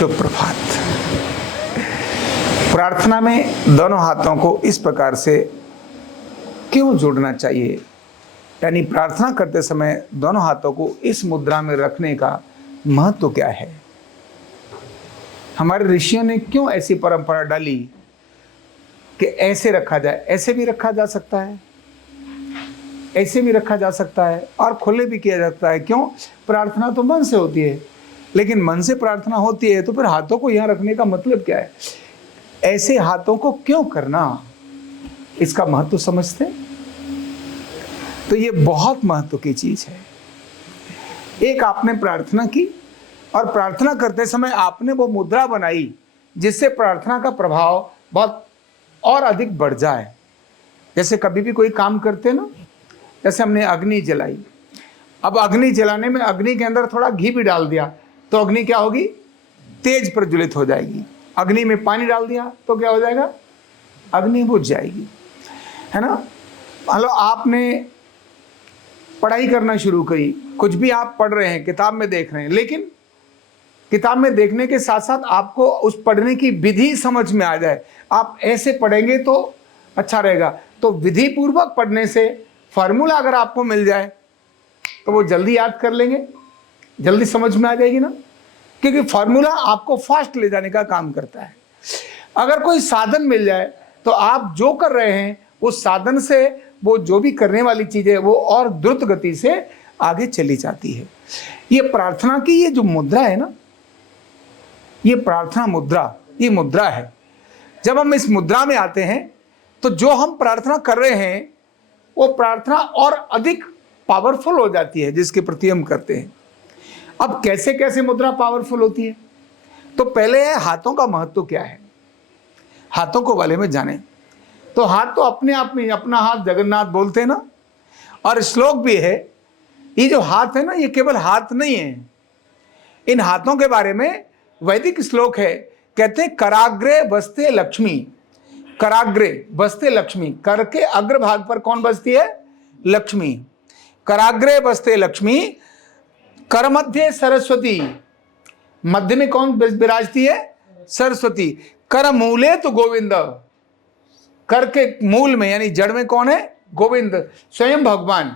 शुभ प्रभात। प्रार्थना में दोनों हाथों को इस प्रकार से क्यों जोड़ना चाहिए, यानी प्रार्थना करते समय दोनों हाथों को इस मुद्रा में रखने का महत्व क्या है? हमारे ऋषियों ने क्यों ऐसी परंपरा डाली कि ऐसे रखा जाए? ऐसे भी रखा जा सकता है, ऐसे भी रखा जा सकता है और खुले भी किया जाता है। क्यों? प्रार्थना तो मन से होती है, लेकिन मन से प्रार्थना होती है तो फिर हाथों को यहां रखने का मतलब क्या है? ऐसे हाथों को क्यों करना, इसका महत्व समझते हैं? तो ये बहुत महत्व की चीज है। एक आपने प्रार्थना की और प्रार्थना करते समय आपने वो मुद्रा बनाई जिससे प्रार्थना का प्रभाव बहुत और अधिक बढ़ जाए। जैसे कभी भी कोई काम करते ना, जैसे हमने अग्नि जलाई, अब अग्नि जलाने में अग्नि के अंदर थोड़ा घी भी डाल दिया तो अग्नि क्या होगी? तेज प्रज्वलित हो जाएगी। अग्नि में पानी डाल दिया तो क्या हो जाएगा? अग्नि बुझ जाएगी, है ना? मतलब आपने पढ़ाई करना शुरू करी, कुछ भी आप पढ़ रहे हैं, किताब में देख रहे हैं, लेकिन किताब में देखने के साथ साथ आपको उस पढ़ने की विधि समझ में आ जाए। आप ऐसे पढ़ेंगे तो अच्छा रहेगा। तो विधि पूर्वक पढ़ने से फार्मूला अगर आपको मिल जाए तो वो जल्दी याद कर लेंगे, जल्दी समझ में आ जाएगी ना, क्योंकि फार्मूला आपको फास्ट ले जाने का काम करता है। अगर कोई साधन मिल जाए तो आप जो कर रहे हैं उस साधन से वो जो भी करने वाली चीज है वो और द्रुत गति से आगे चली जाती है। ये प्रार्थना की ये जो मुद्रा है ना, ये प्रार्थना मुद्रा, ये मुद्रा है। जब हम इस मुद्रा में आते हैं तो जो हम प्रार्थना कर रहे हैं वो प्रार्थना और अधिक पावरफुल हो जाती है जिसके प्रति हम करते हैं। अब कैसे कैसे मुद्रा पावरफुल होती है? तो पहले है हाथों का महत्व क्या है, हाथों को वाले में जाने। तो हाथ तो अपने आप में, अपना हाथ जगन्नाथ बोलते हैं ना, और श्लोक भी है। ये जो हाथ है ना, ये केवल हाथ नहीं है। इन हाथों के बारे में वैदिक श्लोक है, कहते हैं कराग्रे बसते लक्ष्मी। कराग्रे बसते लक्ष्मी, कर के अग्रभाग पर कौन बसती है? लक्ष्मी। कराग्रे बसते लक्ष्मी, कर मध्य सरस्वती। मध्य में कौन विराजती है? सरस्वती। कर मूले तो गोविंद, कर के मूल में यानी जड़ में कौन है? गोविंद, स्वयं भगवान।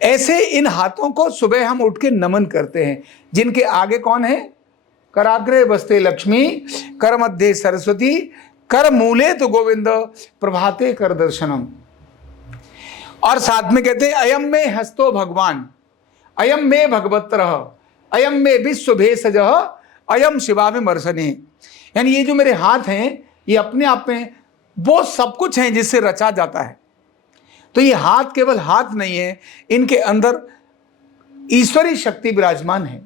ऐसे इन हाथों को सुबह हम उठ के नमन करते हैं, जिनके आगे कौन है? कराग्रे बसते लक्ष्मी, कर मध्य सरस्वती, कर मूले तो गोविंद, प्रभाते कर दर्शनम। और साथ में कहते हैं अयम में हस्तो भगवान, अयम में भगवत्रः, अयम में विश्व भेषजः, अयम शिवा में मर्शने। यानी ये जो मेरे हाथ हैं ये अपने आप में वो सब कुछ हैं जिससे रचा जाता है। तो ये हाथ केवल हाथ नहीं है, इनके अंदर ईश्वरीय शक्ति विराजमान है।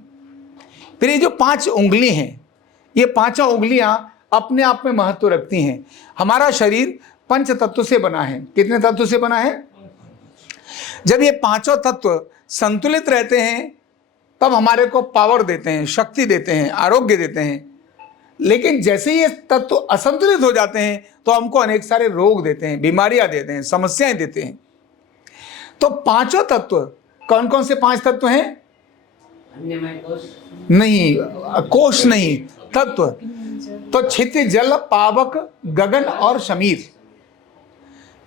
फिर ये जो 5 उंगली हैं, ये पांचों उंगलियां अपने आप में महत्व रखती हैं। हमारा शरीर 5 तत्व से बना है। कितने तत्व से बना है? जब ये पांचों तत्व संतुलित रहते हैं तब हमारे को पावर देते हैं, शक्ति देते हैं, आरोग्य देते हैं। लेकिन जैसे ये तत्व असंतुलित हो जाते हैं तो हमको अनेक सारे रोग देते हैं, बीमारियां देते हैं, समस्याएं देते हैं। तो पांचों तत्व कौन कौन से 5 तत्व हैं? नहीं, कोश नहीं, तत्व। तो क्षिति जल पावक गगन और शमीर,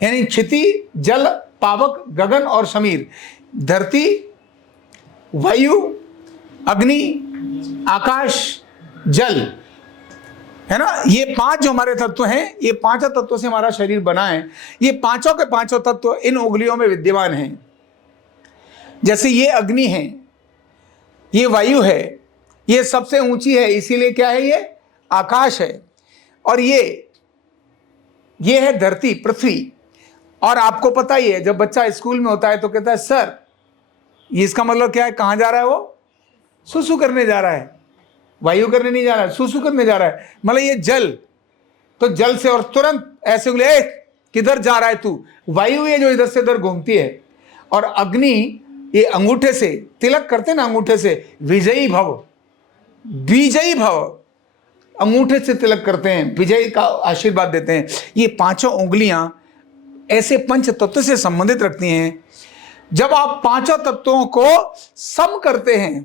यानी क्षिति जल पावक गगन और शमीर, धरती, वायु, अग्नि, आकाश, जल, है ना? ये 5 जो हमारे तत्व हैं, ये 5 तत्वों से हमारा शरीर बना है। ये पांचों के पांचों तत्व इन उंगलियों में विद्यमान हैं। जैसे ये अग्नि है, ये वायु है, ये सबसे ऊंची है, इसीलिए क्या है? ये आकाश है। और ये है धरती, पृथ्वी। और आपको पता ही है, जब बच्चा स्कूल में होता है तो कहता है सर, ये इसका मतलब क्या है? कहां जा रहा है वो? सुसु करने जा रहा है। वायु करने नहीं जा रहा है, सुसु करने जा रहा है। मतलब ये जल, तो जल से, और तुरंत ऐसे उंगली, किधर जा रहा है तू? वायु ये जो इधर से उधर घूमती है। और अग्नि ये अंगूठे से तिलक करते ना, अंगूठे से विजयी भव, विजयी भव, अंगूठे से तिलक करते हैं, विजय का आशीर्वाद देते हैं। ये पांचों उंगलियां ऐसे 5 तत्व से संबंधित रखती हैं। जब आप 5 तत्वों को सम करते हैं,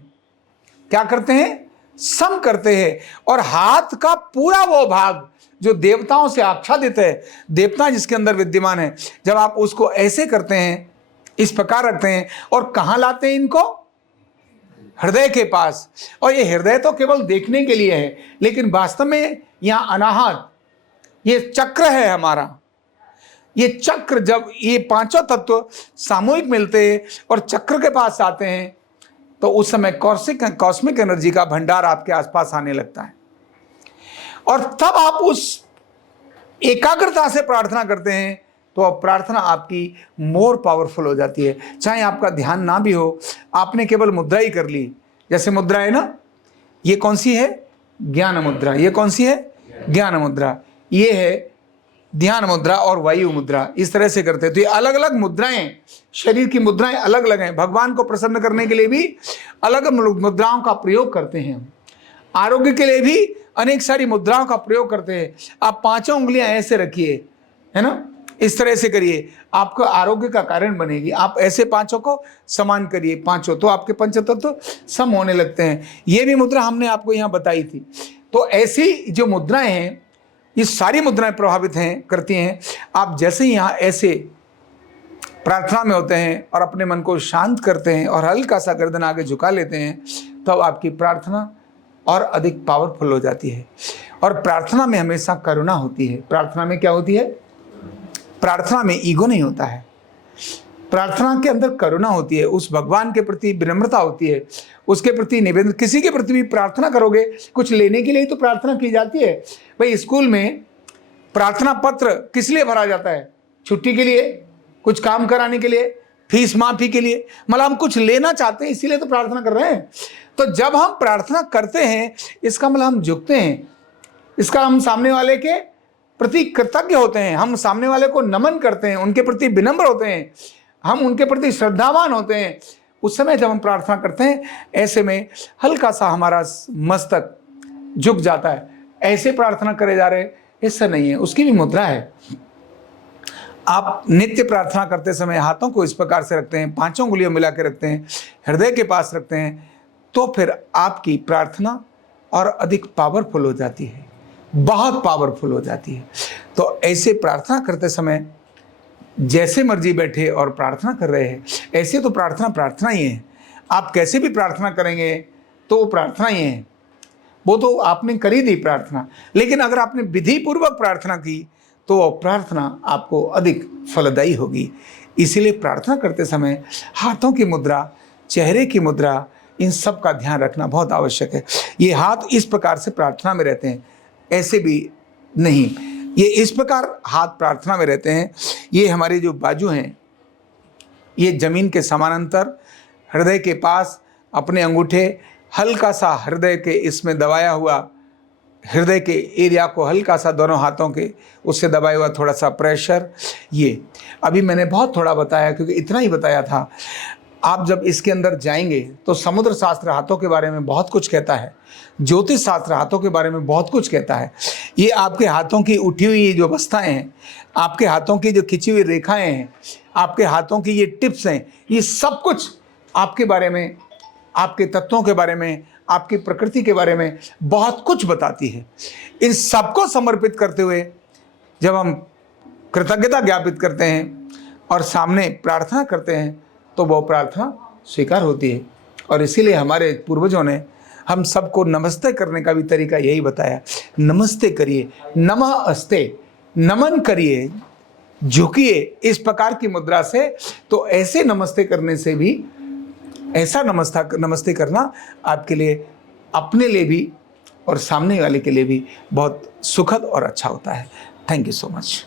क्या करते हैं? सम करते हैं और हाथ का पूरा वो भाग जो देवताओं से आच्छादित है, देवता जिसके अंदर विद्यमान है, जब आप उसको ऐसे करते हैं, इस प्रकार रखते हैं और कहां लाते हैं इनको? हृदय के पास। और ये हृदय तो केवल देखने के लिए है, लेकिन वास्तव में यहां अनाहत ये चक्र है हमारा। ये चक्र, जब ये पांचों तत्व सामूहिक मिलते हैं और चक्र के पास आते हैं, तो उस समय कॉस्मिक एनर्जी का भंडार आपके आसपास आने लगता है और तब आप उस एकाग्रता से प्रार्थना करते हैं, तो अब प्रार्थना आपकी मोर पावरफुल हो जाती है। चाहे आपका ध्यान ना भी हो, आपने केवल मुद्रा ही कर ली। जैसे मुद्रा है ना, ये कौन सी है? ज्ञान मुद्रा। ये कौन सी है? ज्ञान मुद्रा। ये है ध्यान मुद्रा और वायु मुद्रा। इस तरह से करते हैं। तो ये अलग अलग मुद्राएं, शरीर की मुद्राएं अलग अलग हैं। भगवान को प्रसन्न करने के लिए भी अलग मुद्राओं का प्रयोग करते हैं। आरोग्य के लिए भी अनेक सारी मुद्राओं का प्रयोग करते हैं। आप पांचों उंगलियां ऐसे रखिए, है ना, इस तरह से करिए, आपको आरोग्य का कारण बनेगी। आप ऐसे पांचों को समान करिए, पांचों, तो आपके पंचतत्व सम होने लगते हैं। ये भी मुद्रा हमने आपको यहाँ बताई थी। तो ऐसी जो मुद्राएं हैं, ये सारी मुद्राएं प्रभावित हैं, करती हैं। आप जैसे ही यहाँ ऐसे प्रार्थना में होते हैं और अपने मन को शांत करते हैं और हल्का सा गर्दन आगे झुका लेते हैं, तब तो आपकी प्रार्थना और अधिक पावरफुल हो जाती है। और प्रार्थना में हमेशा करुणा होती है। प्रार्थना में क्या होती है? प्रार्थना में ईगो नहीं होता है। प्रार्थना के अंदर करुणा होती है, उस भगवान के प्रति विनम्रता होती है, उसके प्रति निवेदन। किसी के प्रति भी प्रार्थना करोगे, कुछ लेने के लिए तो प्रार्थना की जाती है। भाई स्कूल में प्रार्थना पत्र किस लिए भरा जाता है? छुट्टी के लिए, कुछ काम कराने के लिए, फीस माफी के लिए। मतलब हम कुछ लेना चाहते हैं, इसीलिए तो प्रार्थना कर रहे हैं। तो जब हम प्रार्थना करते हैं, इसका मतलब हम झुकते हैं, इसका हम सामने वाले के प्रति कृतज्ञ होते हैं, हम सामने वाले को नमन करते हैं, उनके प्रति विनम्र होते हैं, हम उनके प्रति श्रद्धावान होते हैं। उस समय जब हम प्रार्थना करते हैं, ऐसे में हल्का सा हमारा मस्तक झुक जाता है। ऐसे प्रार्थना करे जा रहे, ऐसा नहीं है, उसकी भी मुद्रा है। आप नित्य प्रार्थना करते समय हाथों को इस प्रकार से रखते हैं, पांचों उंगलियों मिला के रखते हैं, हृदय के पास रखते हैं, तो फिर आपकी प्रार्थना और अधिक पावरफुल हो जाती है, बहुत पावरफुल हो जाती है। तो ऐसे प्रार्थना करते समय जैसे मर्जी बैठे और प्रार्थना कर रहे हैं, ऐसे तो प्रार्थना ही है। आप कैसे भी प्रार्थना करेंगे तो वो प्रार्थना ही है, वो तो आपने कर ही दी प्रार्थना। लेकिन अगर आपने विधि पूर्वक प्रार्थना की तो वो प्रार्थना आपको अधिक फलदायी होगी। इसीलिए प्रार्थना करते समय हाथों की मुद्रा, चेहरे की मुद्रा, इन सब का ध्यान रखना बहुत आवश्यक है। ये हाथ इस प्रकार से प्रार्थना में रहते हैं, ऐसे भी नहीं, ये इस प्रकार हाथ प्रार्थना में रहते हैं। ये हमारे जो बाजू हैं, ये जमीन के समानांतर हृदय के पास अपने अंगूठे हल्का सा हृदय के इसमें दबाया हुआ, हृदय के एरिया को हल्का सा दोनों हाथों के उससे दबाया हुआ थोड़ा सा प्रेशर। ये अभी मैंने बहुत थोड़ा बताया क्योंकि इतना ही बताया था। आप जब इसके अंदर जाएंगे तो समुद्र शास्त्र हाथों के बारे में बहुत कुछ कहता है, ज्योतिष शास्त्र हाथों के बारे में बहुत कुछ कहता है। ये आपके हाथों की उठी हुई जो अवस्थाएं हैं, आपके हाथों की जो खिंची हुई रेखाएं हैं, आपके हाथों की ये टिप्स हैं, ये सब कुछ आपके बारे में, आपके तत्वों के बारे में, आपकी प्रकृति के बारे में बहुत कुछ बताती है। इन सबको समर्पित करते हुए जब हम कृतज्ञता ज्ञापित करते हैं और सामने प्रार्थना करते हैं तो वो प्रार्थना स्वीकार होती है। और इसीलिए हमारे पूर्वजों ने हम सबको नमस्ते करने का भी तरीका यही बताया। नमस्ते करिए, नमः अस्ते, नमन करिए, झुकिए, इस प्रकार की मुद्रा से। तो ऐसे नमस्ते करने से भी, ऐसा नमस्ते करना आपके लिए, अपने लिए भी और सामने वाले के लिए भी बहुत सुखद और अच्छा होता है। Thank you so much.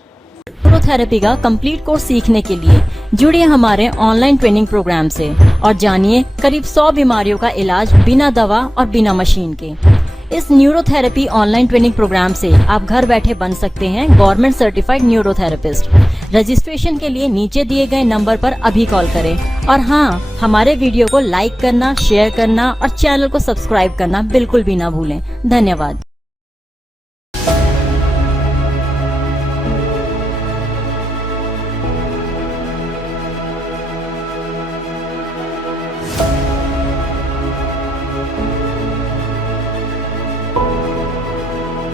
Neurotherapy का कंप्लीट कोर्स सीखने के लिए जुड़िए हमारे ऑनलाइन ट्रेनिंग प्रोग्राम से और जानिए करीब 100 बीमारियों का इलाज बिना दवा और बिना मशीन के। इस न्यूरोथेरेपी ऑनलाइन ट्रेनिंग प्रोग्राम से आप घर बैठे बन सकते हैं गवर्नमेंट सर्टिफाइड न्यूरोथेरेपिस्ट। रजिस्ट्रेशन के लिए नीचे दिए गए नंबर पर अभी कॉल करें। और हाँ, हमारे वीडियो को लाइक करना, शेयर करना और चैनल को सब्सक्राइब करना बिल्कुल भी ना भूलें। धन्यवाद।